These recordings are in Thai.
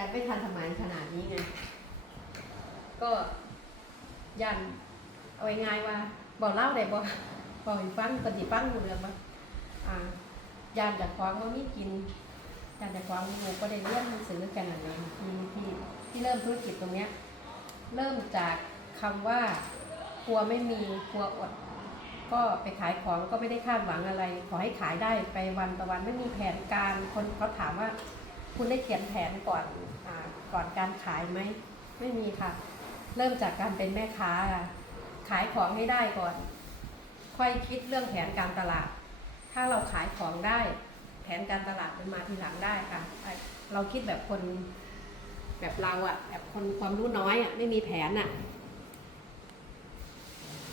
ยังไม่ทันสมัยขนาดนี้ไง ก็ยันเอาง่ายว่าบอกเล่าได้บ่บอกให้ฟังปฏิฟังรู้เรื่องบ่อ่ายานจากความว่ามีกินยานจากความหมูก็ได้เรียนหนังสือกันนั่นเองที่ที่ที่เริ่มธุรกิจตรงเนี้ยเริ่มจากคำว่ากลัวไม่มีกลัวอด ก็ไปขายของก็ไม่ได้คาดหวังอะไร ขอให้ขายได้ไปวันต่อวันไม่มีแผนการคนเขาถามว่า คุณได้เขียนแผนก่อนอก่อนการขายไหมไม่มีค่ะ เริ่มจากการเป็นแม่ค้าค่ะขายของให้ได้ก่อน ค่อยคิดเรื่องแผนการตลาด ถ้าเราขายของได้ แผนการตลาดมันมาทีหลังได้ค่ะ เราคิดแบบคนแบบเราอะแบบคนความรู้น้อยอะไม่มีแผนอะ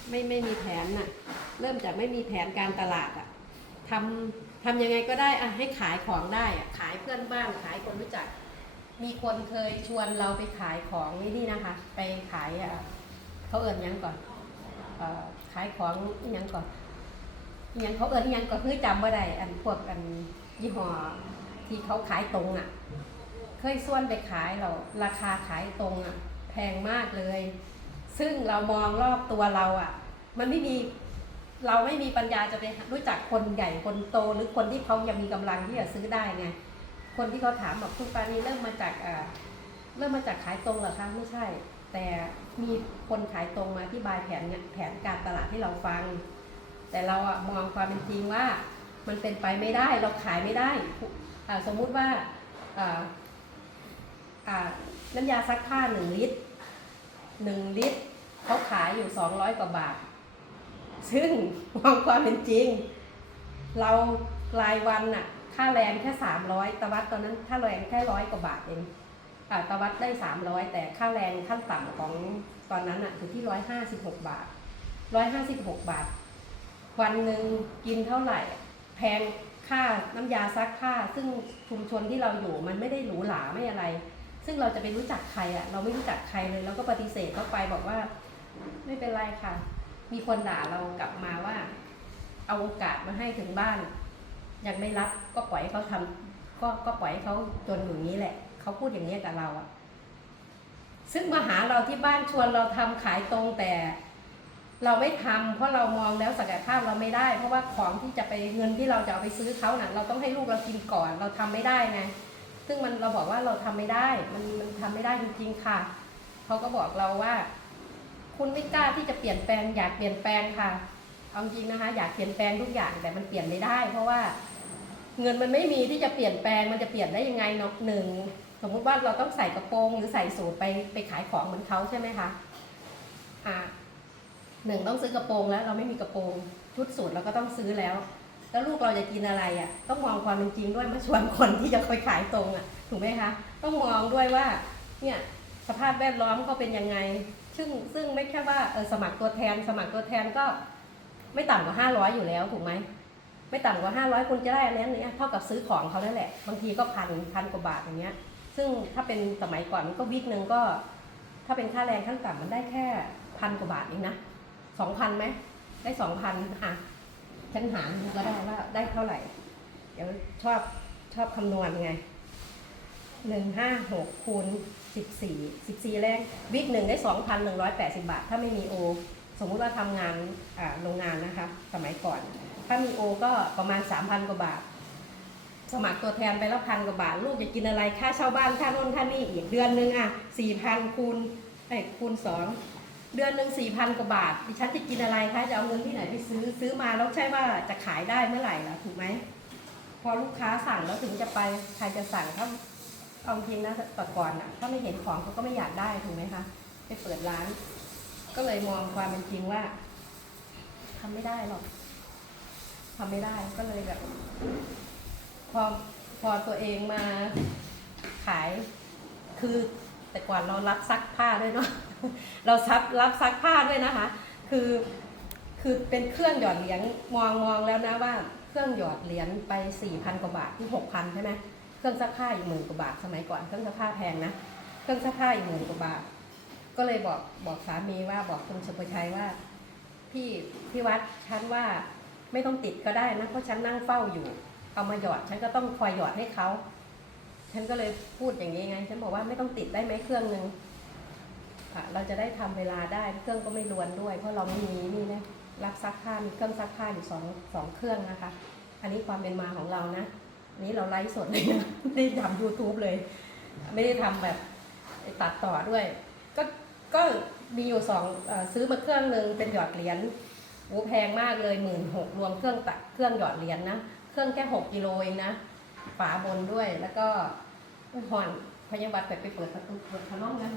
ไม่ไม่มีแผนอะเริ่มจากไม่มีแผนการตลาดอะทำ ทำยังไงก็ได้อะให้ขายของได้อะขายเพื่อนบ้านขายคนรู้จัก มีคนเคยชวนเราไปขายของนี่นี่นะคะ ไปขายอะเขาเอิญยังก่อนอขายของยังก่อนยังเขาเอิญอิหยังก็คือจำว่าได้อันพวกอันยี่ห้อที่เขาขายตรงอะ เคยส่วนไปขายเราราคาขายตรงอะแพงมากเลย ซึ่งเรามองรอบตัวเราอะ มันไม่มี เราไม่มีปัญญาจะไปรู้จักคนใหญ่คนโตหรือคนที่เขายังมีกำลังที่จะซื้อได้ไงคนที่เขาถามบอกคุณปานีเริ่มมาจากเริ่มมาจากขายตรงเหรอคะไม่ใช่ แต่มีคนขายตรงมาที่บายแผนเนี่ยแผนการตลาดให้เราฟัง แต่เราอะมองความเป็นจริงว่ามันเป็นไปไม่ได้เราขายไม่ได้สมมุติว่าอ่าอ่าน้ำยาซักผ้าหนึ่งลิตรหนึ่งลิตรเขาขายอยู่สองร้อยกว่าบาท ซึ่งมองความเป็นจริง เรารายวันน่ะ ค่าแรงแค่สามร้อยตะวัดตอนนั้นค่าแรงแค่ร้อยกว่าบาทเองอตะวัดได้สามร้อยแต่ค่าแรงขั้นต่ำของตอนนั้นอะอยู่ที่ร้อยห้าสิบหกบาทร้อยห้าสิบหกบาท วันหนึ่งกินเท่าไหร่ แพงค่าน้ำยาซักผ้า ซึ่งชุมชนที่เราอยู่มันไม่ได้หรูหราไม่อะไร ซึ่งเราจะไปรู้จักใครอะ เราไม่รู้จักใครเลยเราก็ปฏิเสธเข้าไปบอกว่า ไม่เป็นไรค่ะ มีคนด่าเรากลับมาว่า เอาโอกาสมาให้ถึงบ้าน ยังไม่รับก็ปล่อยให้เขาทำก็ก็ปล่อยให้เขาจนอย่างนี้แหละเขาพูดอย่างนี้กับเราอะซึ่งมาหาเราที่บ้านชวนเราทำขายตรงแต่ เราไม่ทำเพราะเรามองแล้วศักยภาพเราไม่ได้ เพราะว่าของที่จะไปเงินที่เราจะเอาไปซื้อเขาน่ะ เราต้องให้ลูกเรากินก่อนเราทำไม่ได้ไงซึ่งมันเราบอกว่าเราทำไม่ได้ มันมันทำไม่ได้จริงๆค่ะเขาก็บอกเราว่า คุณไม่กล้าที่จะเปลี่ยนแปลงอยากเปลี่ยนแปลงค่ะ เอาจริงนะคะ อยากเปลี่ยนแปลงทุกอย่างแต่มันเปลี่ยนไม่ได้ เพราะว่าเงินมันไม่มีที่จะเปลี่ยนแปลงมันจะเปลี่ยนได้ยังไงเนาะหนึ่งสมมุติว่าเราต้องใส่กระโปรงหรือใส่สูทไปไปขายของเหมือนเขาใช่ไหมคะอ่าหนึ่งต้องซื้อกระโปรงแล้ว เราไม่มีกระโปรงชุดสูทเราก็ต้องซื้อแล้ว แล้วลูกเราจะกินอะไรอะ่ะต้องมองความเป็นจริงด้วยมาชวนคนที่จะคอยขายตรงอะ่ะถูกไหมคะ ต้องมองด้วยว่าเนี่ยสภาพแวดล้อมก็เป็นยังไง ซึ่งซึ่งไม่แค่ว่าเออสมัครตัวแทน สมัครตัวแทนก็ไม่ต่ำกว่าห้าร้อยอยู่แล้วถูกไหมไม่ต่ำกว่าห้าร้อยคุณจะได้อันนี้เนี่ยเท่ากับซื้อของเขาแล้วแหละ บางทีก็พันพันกว่าบาทอย่างเงี้ย ซึ่งถ้าเป็นสมัยก่อนมันก็วิกหนึ่งก็ ถ้าเป็นค่าแรงขั้นต่ำมันได้แค่พันกว่าบาทเองนะสองพันไหมได้สองพันอะฉันหารดูก็ได้ว่าได้เท่าไหร่ เดี๋ยวชอบชอบคำนวณไง หนึ่งห้าหกคูณสิบสี่สิบสี่แรกวิกหนึ่งได้สองพันหนึ่งร้อยแปดสิบาท ถ้าไม่มีโอ สมมุติว่าทำงานโรงงานนะคะสมัยก่อน ถ้ามีโอก็ประมาณสามพันกว่าบาท สมัครตัวแทนไปแล้วพันกว่าบาท ลูกจะกินอะไรค่าเช่าบ้านค่าโน่นค่านี่อีกเดือนหนึ่งอะสี่พันคูณไอ้คูณสองเดือนหนึ่งสี่พันกว่าบาทดิฉันจะกินอะไรคะจะเอาเงินที่ไหนไปซื้อซื้อมาแล้วใช่ว่าจะขายได้เมื่อไหร่ล่ะถูกไหมพอลูกค้าสั่งแล้วถึงจะไปใครจะสั่งถ้า เอาจริงนะแต่ก่อนอะถ้าไม่เห็นของเขาก็ไม่อยากได้ถูกไหมคะไปเปิดร้าน ก็เลยมองความเป็นจริงว่าทำไม่ได้หรอกทำไม่ได้ก็เลยแบบพอพอตัวเองมาขาย คือแต่ก่อนเรารับซักผ้าด้วยเนาะเราซับรับซักผ้าด้วยนะคะ คือคือเป็นเครื่องหยอดเหรียญมองมองแล้วนะว่า เครื่องหยอดเหรียญไปสี่พันกว่าบาทที่หกพันใช่ไหม รื่องซักผ้าอีกหมื่นกว่าบาทสมัยก่อนเครื่องซักผ้าแพงนะเครื่องซักผ้าอีกหมื่นกว่าบาท ก็เลยบอกบอกสามีว่าบอกคุณสุภชัยว่าพี่พี่วัดฉันว่าไม่ต้องติดก็ได้นะเพราะฉันนั่งเฝ้าอยู่ เอามาหยอดฉันก็ต้องคอยหยอดให้เขาฉันก็เลยพูดอย่างนี้ไง ฉันบอกว่าไม่ต้องติดได้ไหมเครื่องหนึ่งเราจะได้ทำเวลาได้เครื่องก็ไม่รวนด้วย เพราะเราไม่มีนี่นะรับซักผ้ามีเครื่องซักผ้าอยู่สองสองเครื่องนะคะ อันนี้ความเป็นมาของเรานะ นี้เราไลฟ์สดเลยนะไม่ได้ทำ YouTube เลย ไม่ได้ทำแบบตัดต่อด้วย ก็ก็มีอยู่สองเออซื้อมาเครื่องหนึ่งเป็นหยอดเหรียญโอ้แพงมากเลยหมื่นหกรวมเครื่องตัดเครื่องหยอดเหรียญนะ เครื่องแค่หกกิโลเองนะ ฝาบนด้วยแล้วก็ห่อนพยาบาลไปไปเปิดประตูเปิดขนมกัน